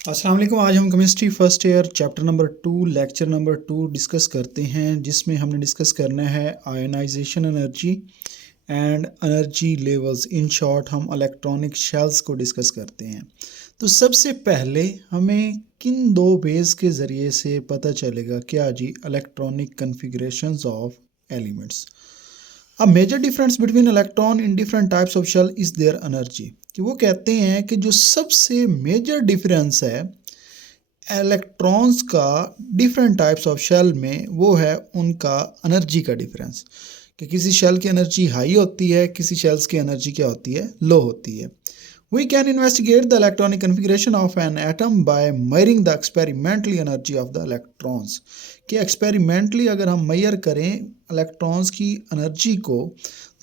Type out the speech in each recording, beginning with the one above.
अस्सलाम वालेकुम। आज हम chemistry first year chapter number 2 lecture number 2 discuss करते हैं, जिसमें हमने डिस्कस करना है ionization energy and energy levels. In short हम इलेक्ट्रॉनिक शेल्स को डिस्कस करते हैं। तो सबसे पहले हमें किन दो बेस के ज़रिए से पता चलेगा क्या जी? Electronic configurations of elements. A major difference between electron in different types of shell is their energy. कि वो कहते हैं कि जो सबसे मेजर डिफरेंस है इलेक्ट्रॉन्स का डिफरेंट टाइप्स ऑफ शेल में, वो है उनका एनर्जी का डिफरेंस। कि किसी शेल की एनर्जी हाई होती है, किसी शेल्स की एनर्जी क्या होती है? लो होती है। We can investigate the electronic configuration of an atom by measuring the experimental energy of the electrons। कि एक्सपेरिमेंटली अगर हम मेजर करें इलेक्ट्रॉन्स की एनर्जी को,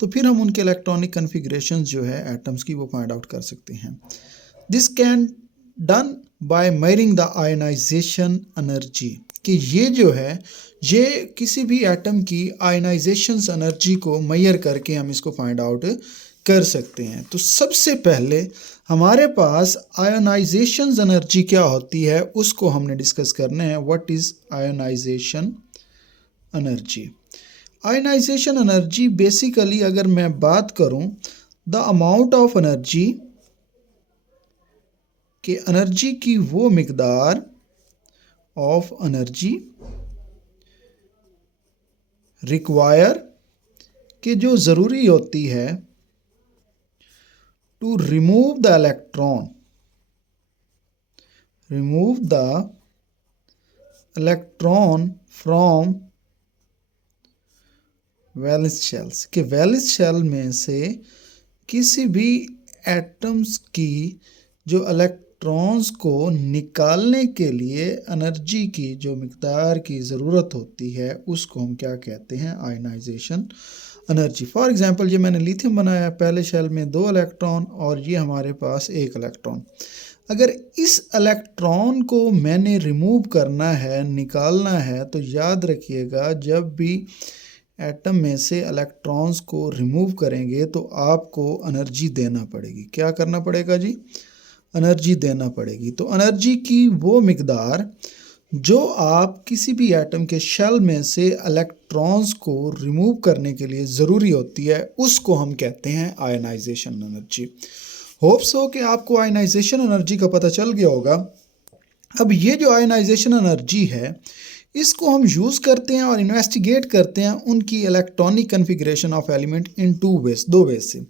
तो फिर हम उनके इलेक्ट्रॉनिक कन्फिग्रेशन जो है एटम्स की, वो फाइंड आउट कर सकते हैं। This can done by measuring the ionization energy. कि ये जो है, ये किसी भी एटम की आयनाइजेशन एनर्जी को मेजर करके हम इसको फाइंड आउट कर सकते हैं। तो सबसे पहले हमारे पास आयोनाइजेशन एनर्जी क्या होती है, उसको हमने डिस्कस करना है। What is ionization energy? Ionization energy basically अगर मैं बात करूं, द अमाउंट ऑफ एनर्जी, कि एनर्जी की वो मिकदार ऑफ एनर्जी रिक्वायर, कि जो ज़रूरी होती है to remove the electron from valence shells. कि वैलेंस शेल में से किसी भी एटम्स की जो इलेक्ट्रॉन्स को निकालने के लिए एनर्जी की जो मिकदार की ज़रूरत होती है, उसको हम क्या कहते हैं? Ionization energy. फॉर एग्जांपल, ये मैंने लिथियम बनाया, पहले शेल में 2 इलेक्ट्रॉन और ये हमारे पास 1 इलेक्ट्रॉन। अगर इस इलेक्ट्रॉन को मैंने रिमूव करना है, निकालना है, तो याद रखिएगा जब भी एटम में से इलेक्ट्रॉन्स को रिमूव करेंगे तो आपको एनर्जी देना पड़ेगी। क्या करना पड़ेगा जी? एनर्जी देना पड़ेगी। तो एनर्जी की वो मिकदार जो आप किसी भी एटम के शेल में से इलेक्ट्रॉन्स को रिमूव करने के लिए ज़रूरी होती है, उसको हम कहते हैं आयनाइजेशन एनर्जी। होप सो कि आपको आयनाइजेशन एनर्जी का पता चल गया होगा। अब ये जो आयनाइजेशन एनर्जी है, इसको हम यूज़ करते हैं और इन्वेस्टिगेट करते हैं उनकी electronic configuration of element in दो वेज से।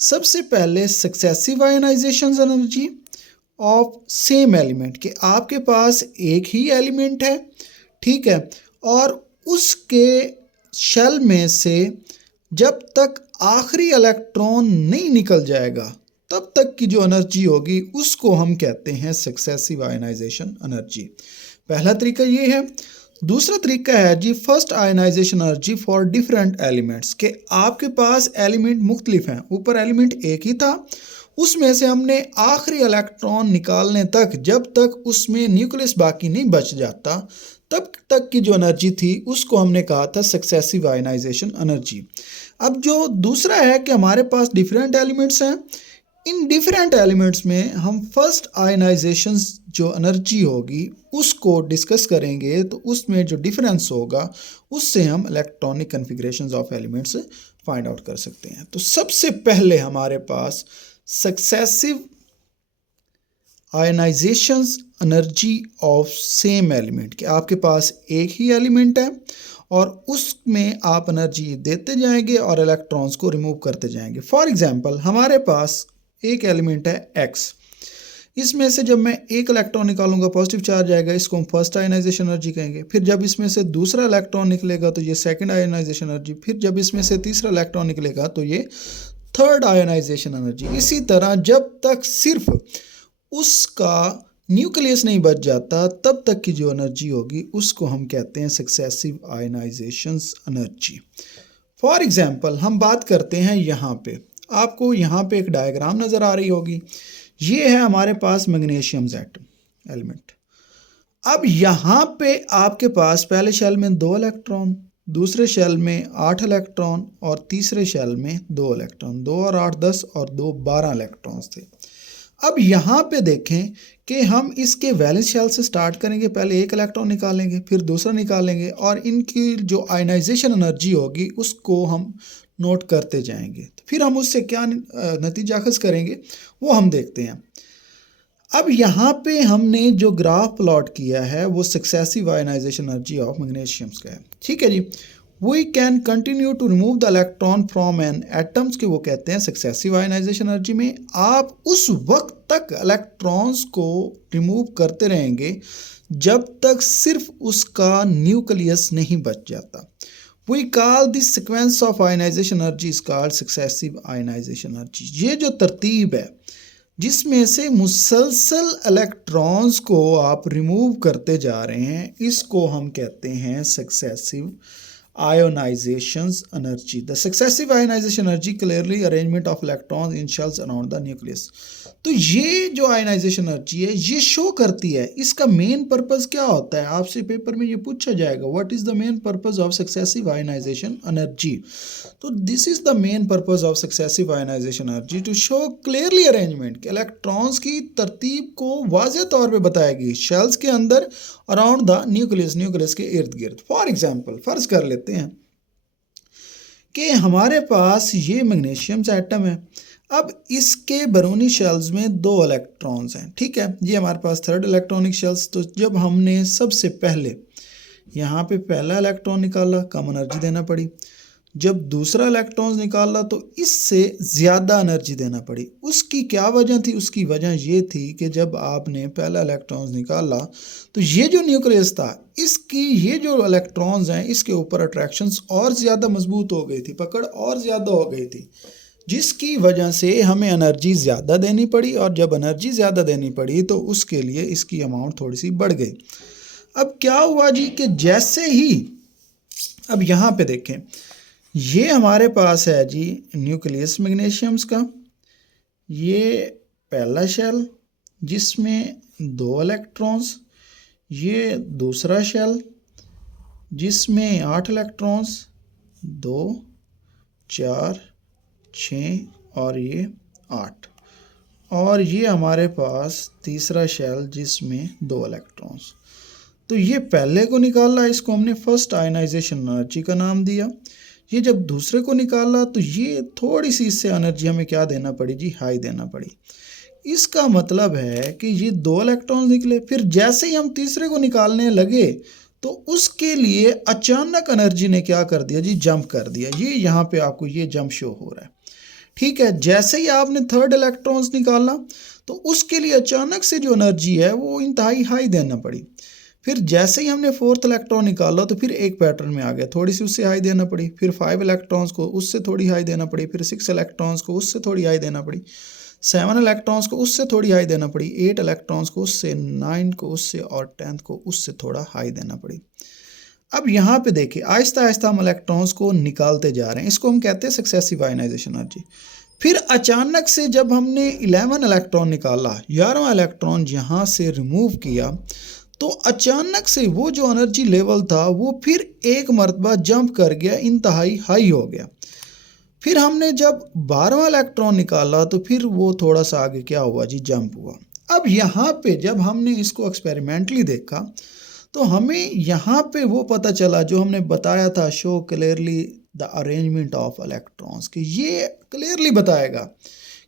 सबसे पहले successive ionization energy of same element, कि आपके पास एक ही एलिमेंट है, ठीक है, और उसके शेल में से जब तक आखिरी इलेक्ट्रॉन नहीं निकल जाएगा तब तक की जो एनर्जी होगी, उसको हम कहते हैं सक्सेसिव आयनाइजेशन एनर्जी। पहला तरीका ये है। दूसरा तरीका है जी first ionization energy for different elements. के आपके पास एलिमेंट मुख्तलिफ हैं, ऊपर एलिमेंट एक ही था, उसमें से हमने आखिरी इलेक्ट्रॉन निकालने तक, जब तक उसमें न्यूक्लियस बाकी नहीं बच जाता, तब तक की जो एनर्जी थी उसको हमने कहा था सक्सेसिव आयनाइजेशन एनर्जी। अब जो दूसरा है कि हमारे पास डिफरेंट एलिमेंट्स हैं, इन डिफरेंट एलिमेंट्स में हम फर्स्ट आयनाइजेशन जो एनर्जी होगी उसको डिस्कस करेंगे। तो उसमें जो डिफरेंस होगा उससे हम electronic configurations of elements find out कर सकते हैं। तो सबसे पहले हमारे पास successive ionization energy of same element, कि आपके पास एक ही एलिमेंट है और उसमें आप एनर्जी देते जाएंगे और इलेक्ट्रॉन्स को रिमूव करते जाएंगे। फॉर एग्जांपल, हमारे पास एक एलिमेंट है X, इसमें से जब मैं एक इलेक्ट्रॉन निकालूंगा, पॉजिटिव चार्ज आएगा, इसको हम फर्स्ट आयनाइजेशन एनर्जी कहेंगे। फिर जब इसमें से दूसरा इलेक्ट्रॉन निकलेगा तो ये सेकंड आयनाइजेशन एनर्जी। फिर जब इसमें से तीसरा इलेक्ट्रॉन निकलेगा तो ये थर्ड आयनाइजेशन एनर्जी। इसी तरह जब तक सिर्फ उसका न्यूक्लियस नहीं बच जाता, तब तक की जो एनर्जी होगी उसको हम कहते हैं successive ionization energy. For example, हम बात करते हैं यहाँ पे, आपको यहाँ पे एक डायग्राम नज़र आ रही होगी। ये है हमारे पास मैग्नीशियम एटम एलिमेंट। अब यहाँ पे आपके पास पहले शेल में 2 इलेक्ट्रॉन, दूसरे शेल में 8 इलेक्ट्रॉन और तीसरे शेल में 2 इलेक्ट्रॉन। 2 और 8 10 और 2 12 इलेक्ट्रॉन्स थे। अब यहाँ पे देखें कि हम इसके वैलेंस शेल से स्टार्ट करेंगे, पहले एक इलेक्ट्रॉन निकालेंगे, फिर दूसरा निकालेंगे और इनकी जो आयनाइजेशन एनर्जी होगी उसको हम नोट करते जाएंगे। तो फिर हम उससे क्या नतीजा अखज़ करेंगे वो हम देखते हैं। अब यहाँ पे हमने जो ग्राफ प्लॉट किया है वो successive ionization energy of magnesium's का है, ठीक है जी। We can continue to remove the electron from an atoms के वो कहते हैं सक्सेसिव आयनाइजेशन एनर्जी में आप उस वक्त तक इलेक्ट्रॉन्स को रिमूव करते रहेंगे जब तक सिर्फ उसका न्यूक्लियस नहीं बच जाता। We call this sequence of ionization energy is called successive ionization energy. ये जो तरतीब है जिसमें से मुसलसल इलेक्ट्रॉन्स को आप रिमूव करते जा रहे हैं, इसको हम कहते हैं successive ionisation energy. The successive ionisation energy clearly arrangement of electrons in shells around the nucleus. तो ये जो आयोनाइजेशन एनर्जी है ये शो करती है इसका मेन पर्पस क्या होता है। आपसे पेपर में ये पूछा जाएगा what is the main purpose of successive ionisation energy. तो this is the main purpose of successive ionisation energy to show clearly arrangement कि इलेक्ट्रॉन्स की तरतीब को वाज़ेह तौर पे बताएगी शेल्स के अंदर अराउंड द न्यूक्लियस, न्यूक्लियस के इर्द गिर्द। फॉर एग्जाम्पल फर्ज कर लेते हैं कि हमारे पास ये मैग्नीशियम एटम है। अब इसके बैरूनी शेल्स में 2 इलेक्ट्रॉन्स हैं, ठीक है। ये हमारे पास थर्ड इलेक्ट्रॉनिक शेल्स। तो जब हमने सबसे पहले यहाँ पे पहला इलेक्ट्रॉन निकाला कम एनर्जी देना पड़ी, जब दूसरा इलेक्ट्रॉन निकाला तो इससे ज़्यादा एनर्जी देना पड़ी। उसकी क्या वजह थी? उसकी वजह ये थी कि जब आपने पहला इलेक्ट्रॉन निकाला तो ये जो न्यूक्लियस था इसकी ये जो इलेक्ट्रॉन्स हैं इसके ऊपर अट्रैक्शंस और ज़्यादा मजबूत हो गई थी, पकड़ और ज़्यादा हो गई थी, जिसकी वजह से हमें एनर्जी ज़्यादा देनी पड़ी। और जब एनर्जी ज़्यादा देनी पड़ी तो उसके लिए इसकी अमाउंट थोड़ी सी बढ़ गई। अब क्या हुआ जी कि जैसे ही अब यहाँ पे देखें ये हमारे पास है जी न्यूक्लियस मैग्नीशियम्स का, ये पहला शेल जिसमें 2 इलेक्ट्रॉन्स, ये दूसरा शेल जिसमें 8 इलेक्ट्रॉन्स, 2 4 6 और ये 8, और ये हमारे पास तीसरा शेल जिसमें 2 इलेक्ट्रॉन्स। तो ये पहले को निकाला, इसको हमने फर्स्ट आयनाइजेशन एनर्जी का नाम दिया। ये जब दूसरे को निकाला तो ये थोड़ी सी इससे एनर्जी हमें क्या देना पड़ी जी, हाई देना पड़ी। इसका मतलब है कि ये 2 इलेक्ट्रॉन्स निकले, फिर जैसे ही हम तीसरे को निकालने लगे तो उसके लिए अचानक एनर्जी ने क्या कर दिया जी, जंप कर दिया। ये यहाँ पे आपको ये जंप शो हो रहा है, ठीक है। जैसे ही आपने थर्ड इलेक्ट्रॉन्स निकाला तो उसके लिए अचानक से जो एनर्जी है वो इंतहाई हाई देना पड़ी। फिर जैसे ही हमने फोर्थ इलेक्ट्रॉन निकाला तो फिर एक पैटर्न में आ गया, थोड़ी सी उससे हाई देना पड़ी। फिर 5 इलेक्ट्रॉन्स को उससे थोड़ी हाई देना पड़ी, फिर 6 इलेक्ट्रॉन्स को उससे थोड़ी हाई देना पड़ी, 7 इलेक्ट्रॉन्स को उससे थोड़ी हाई देना पड़ी, 8 इलेक्ट्रॉन्स को उससे, 9 को उससे और 10th को उससे थोड़ा हाई देना पड़ी। अब यहाँ पे देखिए आहिस्ता आहिस्ता हम इलेक्ट्रॉन्स को निकालते जा रहे हैं, इसको हम कहते हैं सक्सेसिव आयनाइजेशन एनर्जी। फिर अचानक से जब हमने 11 इलेक्ट्रॉन निकाला, 11वां इलेक्ट्रॉन यहाँ से रिमूव किया तो अचानक से वो जो एनर्जी लेवल था वो फिर एक मरतबा जंप कर गया, इंतहाई हाई हो गया। फिर हमने जब 12वां इलेक्ट्रॉन निकाला तो फिर वो थोड़ा सा आगे क्या हुआ जी, जंप हुआ। अब यहाँ पे जब हमने इसको एक्सपेरिमेंटली देखा तो हमें यहाँ पे वो पता चला जो हमने बताया था, show clearly the arrangement of electrons, कि ये क्लियरली बताएगा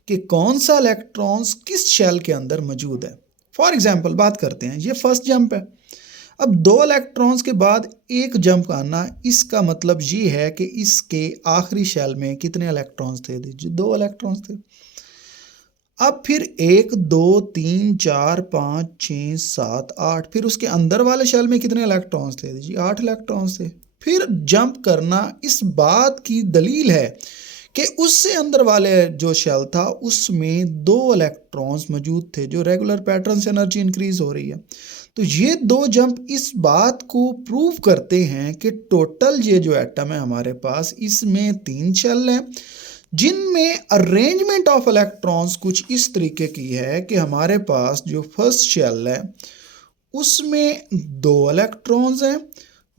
कि कौन सा इलेक्ट्रॉन्स किस शेल के अंदर मौजूद है। फॉर एग्जाम्पल बात करते हैं, ये फर्स्ट जंप है। अब 2 इलेक्ट्रॉन्स के बाद एक जंप आना, इसका मतलब ये है कि इसके आखिरी शेल में कितने इलेक्ट्रॉन्स थे जी, 2 इलेक्ट्रॉन्स थे। अब फिर 1 2 3 4 5 6 7 8, फिर उसके अंदर वाले शेल में कितने इलेक्ट्रॉन्स थे जी, 8 इलेक्ट्रॉन्स थे। फिर जंप करना इस बात की दलील है कि उससे अंदर वाले जो शेल था उसमें 2 इलेक्ट्रॉन्स मौजूद थे, जो रेगुलर पैटर्न से एनर्जी इंक्रीज हो रही है। तो ये 2 जंप इस बात को प्रूव करते हैं कि टोटल ये जो एटम है हमारे पास, इसमें 3 शेल हैं जिनमें अरेंजमेंट ऑफ इलेक्ट्रॉन्स कुछ इस तरीके की है कि हमारे पास जो फर्स्ट शेल है उसमें 2 इलेक्ट्रॉन्स हैं,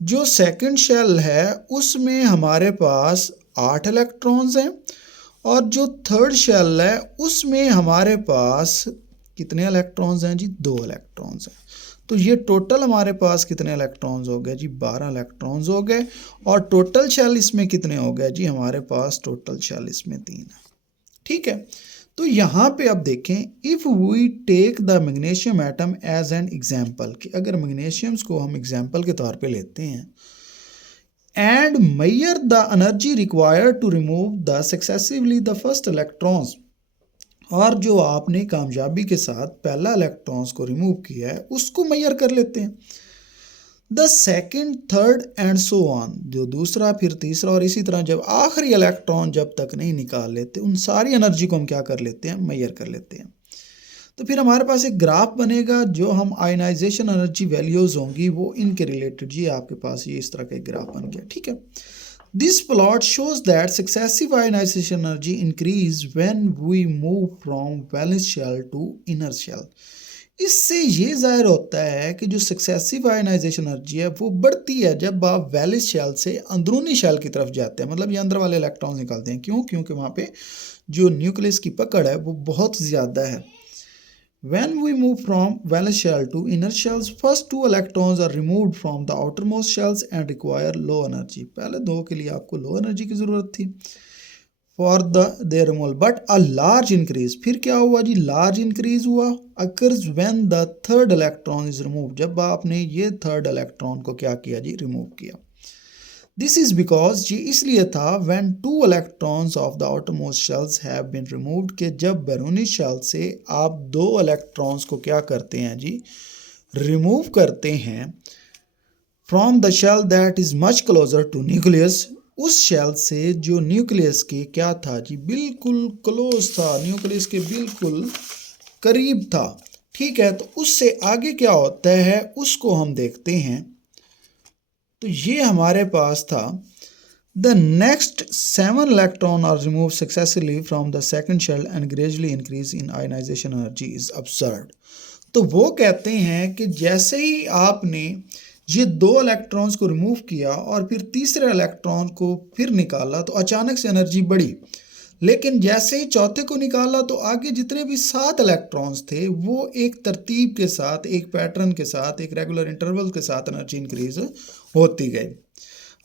जो सेकंड शेल है उसमें हमारे पास 8 इलेक्ट्रॉन्स हैं, और जो थर्ड शेल है उसमें हमारे पास कितने इलेक्ट्रॉन्स हैं जी? 2 इलेक्ट्रॉन्स हैं। तो ये टोटल हमारे पास कितने इलेक्ट्रॉन्स हो गए जी? 12 इलेक्ट्रॉन्स हो गए। और टोटल शेल इसमें कितने हो गए जी? हमारे पास टोटल शेल इसमें 3 है। ठीक है, तो यहाँ पे अब देखें, if we take the magnesium atom as an example, कि अगर मैग्नीशियम्स को हम एग्जाम्पल के तौर पे लेते हैं, and measure the energy required to remove the successively the first electrons, और जो आपने कामयाबी के साथ पहला इलेक्ट्रॉन्स को रिमूव किया है उसको मैयर कर लेते हैं। The second, third and so on, जो दूसरा फिर तीसरा और इसी तरह जब आखिरी इलेक्ट्रॉन जब तक नहीं निकाल लेते, उन सारी एनर्जी को हम क्या कर लेते हैं? मैयर कर लेते हैं। तो फिर हमारे पास एक ग्राफ बनेगा, जो हम आयनाइजेशन एनर्जी वैल्यूज होंगी वो इनके रिलेटेड, जी आपके पास ये इस तरह का एक ग्राफ बन गया। ठीक है, this plot shows that successive ionization energy increase when we move from valence shell to inner shell. इससे ये जाहिर होता है कि जो सक्सेसिव आयनाइजेशन एनर्जी है वो बढ़ती है जब आप वैलेंस शेल से अंदरूनी शेल की तरफ जाते हैं, मतलब ये अंदर वाले इलेक्ट्रॉन निकालते हैं। क्यों? क्योंकि वहाँ पे जो न्यूक्लियस की पकड़ है वो बहुत ज़्यादा है। When we move from valence shell to inner shells, first 2 electrons are removed from the outermost shells and require low energy. पहले 2 के लिए आपको लो एनर्जी की ज़रूरत थी for their removal, but a large increase, फिर क्या हुआ जी? large increase हुआ occurs when the third electron is removed, जब आपने ये थर्ड इलेक्ट्रॉन को क्या किया जी? रिमूव किया। दिस इज बिकॉज, जी इसलिए था, when 2 electrons of the outermost shells have been removed, कि जब बैरूनी शेल से आप 2 इलेक्ट्रॉन्स को क्या करते हैं जी? रिमूव करते हैं from the shell that is much closer to nucleus, उस शेल से जो न्यूक्लियस के क्या था जी? बिल्कुल क्लोज था, न्यूक्लियस के बिल्कुल करीब था। ठीक है, तो उससे आगे क्या होता है उसको हम देखते हैं। तो ये हमारे पास था, the next 7 electron are remove successfully from the second shell and gradually increase in ionization energy is observed. तो वो कहते हैं कि जैसे ही आपने ये 2 इलेक्ट्रॉन्स को रिमूव किया और फिर तीसरे इलेक्ट्रॉन को फिर निकाला तो अचानक से एनर्जी बढ़ी, लेकिन जैसे ही चौथे को निकाला तो आगे जितने भी 7 इलेक्ट्रॉन्स थे वो एक तरतीब के साथ, एक पैटर्न के साथ, एक रेगुलर इंटरवल के साथ एनर्जी इंक्रीज होती गई।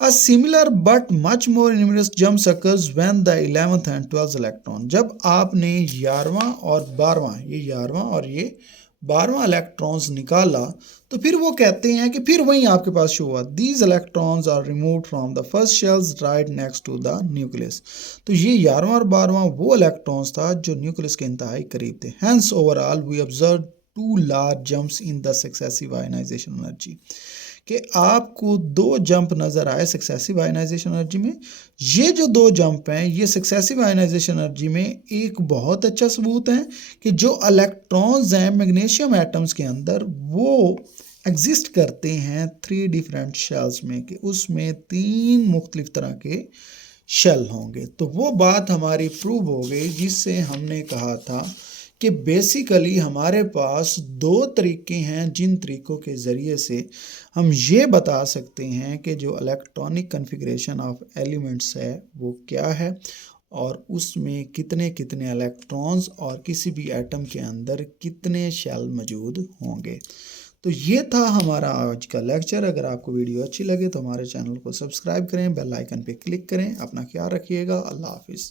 A similar but much more numerous jumps occurs when the 11th and 12th electron, जब आपने 11वां और 12वां, ये 11वां और ये 12वां इलेक्ट्रॉन्स निकाला तो फिर वो कहते हैं कि फिर वहीं आपके पास शो हुआ, these electrons are removed from the first shells right next to the nucleus। तो ये 11वां और 12वां वो इलेक्ट्रॉन्स था जो न्यूक्लियस के इंतहाई करीब थे। Hence overall we observed 2 large jumps in the successive ionization energy, कि आपको 2 जंप नज़र आए सक्सेसिव आयनाइजेशन एनर्जी में। ये जो 2 जंप हैं ये सक्सेसिव आयनाइजेशन एनर्जी में एक बहुत अच्छा सबूत है कि जो इलेक्ट्रॉन्स हैं मैग्नीशियम एटम्स के अंदर वो एग्जिस्ट करते हैं 3 डिफरेंट शेल्स में, कि उसमें 3 मुख्तलिफ तरह के शेल होंगे। तो वो बात हमारी प्रूव हो गई जिससे हमने कहा था कि बेसिकली हमारे पास 2 तरीके हैं जिन तरीक़ों के ज़रिए से हम ये बता सकते हैं कि जो इलेक्ट्रॉनिक कन्फिग्रेशन ऑफ एलिमेंट्स है वो क्या है और उसमें कितने कितने इलेक्ट्रॉन्स और किसी भी एटम के अंदर कितने शेल मौजूद होंगे। तो ये था हमारा आज का लेक्चर। अगर आपको वीडियो अच्छी लगे तो हमारे चैनल को सब्सक्राइब करें, बेल आइकन पे क्लिक करें। अपना ख्याल रखिएगा। अल्लाह हाफिज़।